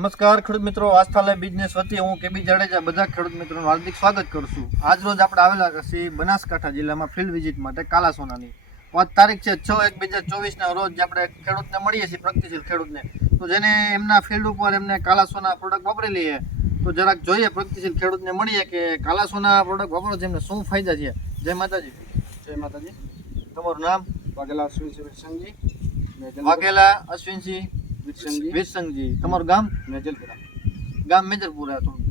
નમસ્કાર ખેડૂત મિત્રો. આસ્થાલય બિઝનેસ વતી હું કેબી જાડેજા. બધા ખેડૂત મિત્રોનું હાર્દિક સ્વાગત કરું છું. આજ રોજ આપણે આવેલા છીએ બનાસકાંઠા જિલ્લામાં ફિલ્ડ વિઝિટ માટે કાલા સોનાની પાંચ તારીખ છે છ એક બે હજાર ચોવીસના રોજ આપણે ખેડૂતને મળીએ છીએ પ્રગતિશીલ ખેડૂતને. તો જેને એમના ફિલ્ડ ઉપર એમને કાલા સોના પ્રોડક્ટ વાપરી લઈએ તો જરાક જોઈએ પ્રગતિશીલ ખેડૂતને મળીએ કે કાલા સોના પ્રોડક્ટ વાપરો છે એમને શું ફાયદા છે. જય માતાજી. જય માતાજી. તમારું નામ? વાઘેલા અશ્વિનસિંહ વિરસંગજી વાઘેલા અશ્વિનસિંહ. વિરસંગજી? તમારું ગામ? મેજલપુરા. ગામ મેજલપુરા થોડું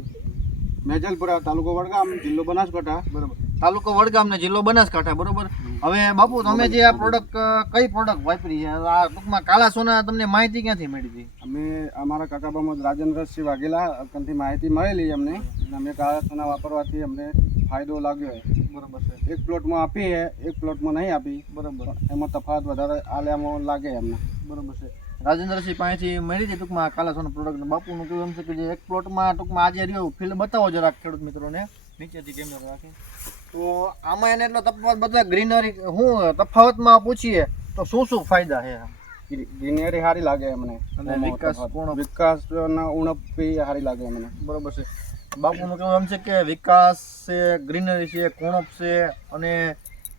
મેજલપુરા તાલુકો વડગામ જિલ્લો બનાસકાંઠા. બરોબર. તાલુકો વડગામ ને જિલ્લો બનાસકાંઠા બરોબર? હવે બાપુ તમે જે આ પ્રોડક્ટ કઈ પ્રોડક્ટ વાપરી છે? આ ટૂંકમાં કાલા સોના તમને માહિતી ક્યાંથી મળી હતી અમે અમારા કાકા બામદ રાજેન્દ્રસિંહ વાઘેલા કંથી માહિતી મળેલી અમને. અમે કાળા સોના વાપરવાથી અમને ફાયદો લાગ્યો છે. બરોબર છે. એક પ્લોટમાં આપી છે એક પ્લોટમાં નહીં આપી. બરોબર. એમાં તફાવત વધારે આલ્યામાં લાગે અમને બરોબર છે. રાજેન્દ્રસિંહ પાસેથી મળી હતી ટૂંકમાં કાલા સોના પ્રોડક્ટ બાપુનું કેવું એમ છે કે જે એક પ્લોટમાં ટૂંકમાં આજે રહ્યો. ફિલ્ડ બતાવો જરાક ખેડૂત મિત્રોને. નીચેથી કેમેરો રાખી તો આમાં એને એટલો તફાવત બધા ગ્રીનરી હું તફાવતમાં પૂછીએ તો શું શું ફાયદા છે ગ્રીનરી સારી લાગે અમને. અને વિકાસ પૂર્ણ વિકાસ ઉણપ બી સારી લાગે અમને. બરોબર છે. બાપુનું કહેવું એમ છે કે વિકાસ છે ગ્રીનરી છે કુણપ છે અને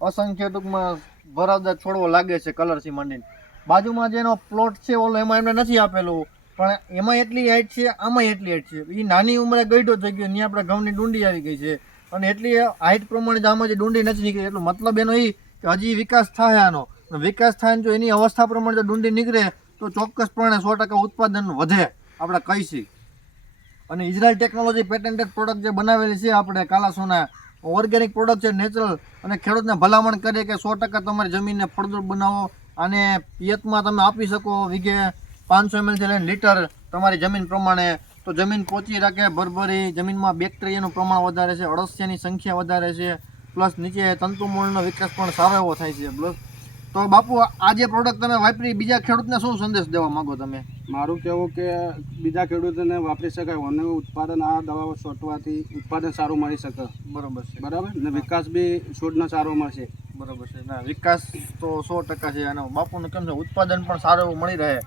અસંખ્ય ટૂંકમાં ભરાવદાર છોડવો લાગે છે કલરથી માંડીને બાજુમાં જેનો પ્લોટ છે ઓલો એમાં એમને નથી આપેલું. પણ એમાં એટલી હાઈટ છે, આમાં એટલી હાઈટ છે. એ નાની ઉંમરે ગઈડો થઈ ગયો ત્યાં આપણે ઘઉંની ડુંડી આવી ગઈ છે. અને એટલી હાઈટ પ્રમાણે આમાં જે ડુંડી નથી નીકળી, એટલો મતલબ એનો એ કે હજી વિકાસ થાય આનો. વિકાસ થાય જો એની અવસ્થા પ્રમાણે જો ડુંડી નીકળે, તો ચોક્કસપણે સો ટકા ઉત્પાદન વધે, આપણે કહીશી. અને ઇઝરાયલ ટેકનોલોજી પેટેન્ટેડ પ્રોડક્ટ જે બનાવેલી છે આપણે કાલાસોના ઓર્ગેનિક પ્રોડક્ટ છે નેચરલ અને ખેડૂતને ભલામણ કરીએ કે સો ટકા તમારી જમીનને ફળદ્રુપ બનાવો. અને પિયતમાં તમે આપી શકો વીઘે પાંચસો એમએલથી લઈને લીટર તમારી જમીન પ્રમાણે. તો જમીન પહોંચી રાખે ભરભરી જમીનમાં બેક્ટેરિયાનું પ્રમાણ વધારે છે અળસિયાની સંખ્યા વધારે છે પ્લસ નીચે તંતુમૂળનો વિકાસ પણ સારો એવો થાય છે પ્લસ. તો બાપુ આ જે પ્રોડક્ટ તમે વાપરી બીજા ખેડૂતને શું સંદેશ દેવા માંગો તમે? મારું કહેવું કે બીજા ખેડૂતોને વાપરી શકાય અને ઉત્પાદન આ દવાઓ છોટવાથી ઉત્પાદન સારું મળી શકે. બરાબર છે. બરાબર? ને વિકાસ બી છોડનો સારો મળશે. બરોબર છે. ના વિકાસ તો સો ટકા છે અને બાપુને કેમ છે ઉત્પાદન પણ સારું એવું મળી રહે.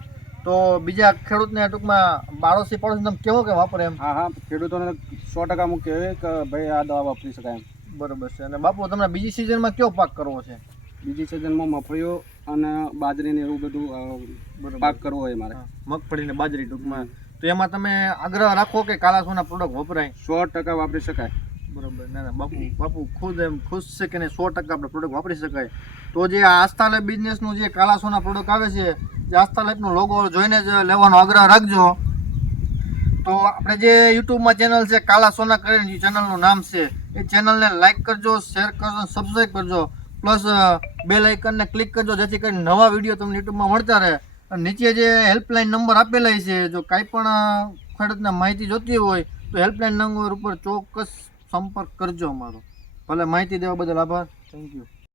તો બીજા ખેડૂતને ટૂંકમાં બાળોશી પડોશી તમે કેવો કે વાપરે એમ? હા હા ખેડૂતોને સો ટકા હું કહેવાય કે ભાઈ આ દવા વાપરી શકાય એમ. બરોબર છે. અને બાપુ તમને બીજી સિઝનમાં કયો પાક કરવો છે? બીજી સિઝનમાં મફળીઓ અને બાજરીને એવું બધું પાક કરવો હોય મારે. મગફળીને મગફળી ને બાજરી ટૂંકમાં. તો એમાં તમે આગ્રહ રાખો કે કાલાસોના પ્રોડક્ટ વપરાય? સો ટકા વાપરી શકાય. બરોબર. ના ના, બાપુ બાપુ, ખુદ એમ ખુશ છે કે સો ટકા આપણે પ્રોડક્ટ વાપરી શકાય. તો જે આસ્થા લાઈફ બિઝનેસનું જે કાલા સોના પ્રોડક્ટ આવે છે, જે આસ્થા લાઈફનો લોગો જોઈને જ લેવાનો આગ્રહ રાખજો. તો આપણે જે યુટ્યુબમાં ચેનલ છે કાલા સોના કરીને જે ચેનલનું નામ છે, એ ચેનલને લાઇક કરજો શેર કરજો સબસ્ક્રાઈબ કરજો. પ્લસ બે લાઇકનને ક્લિક કરજો, જેથી કરીને નવા વીડિયો તમને યુટ્યુબમાં મળતા રહે. નીચે જે હેલ્પલાઇન નંબર આપેલા છે, જો કાંઈ પણ ખેડૂતને માહિતી જોતી હોય, તો હેલ્પલાઇન નંબર ઉપર ચોક્કસ સંપર્ક કરજો અમારો. ભલે માહિતી દેવા બદલ આભાર. Thank you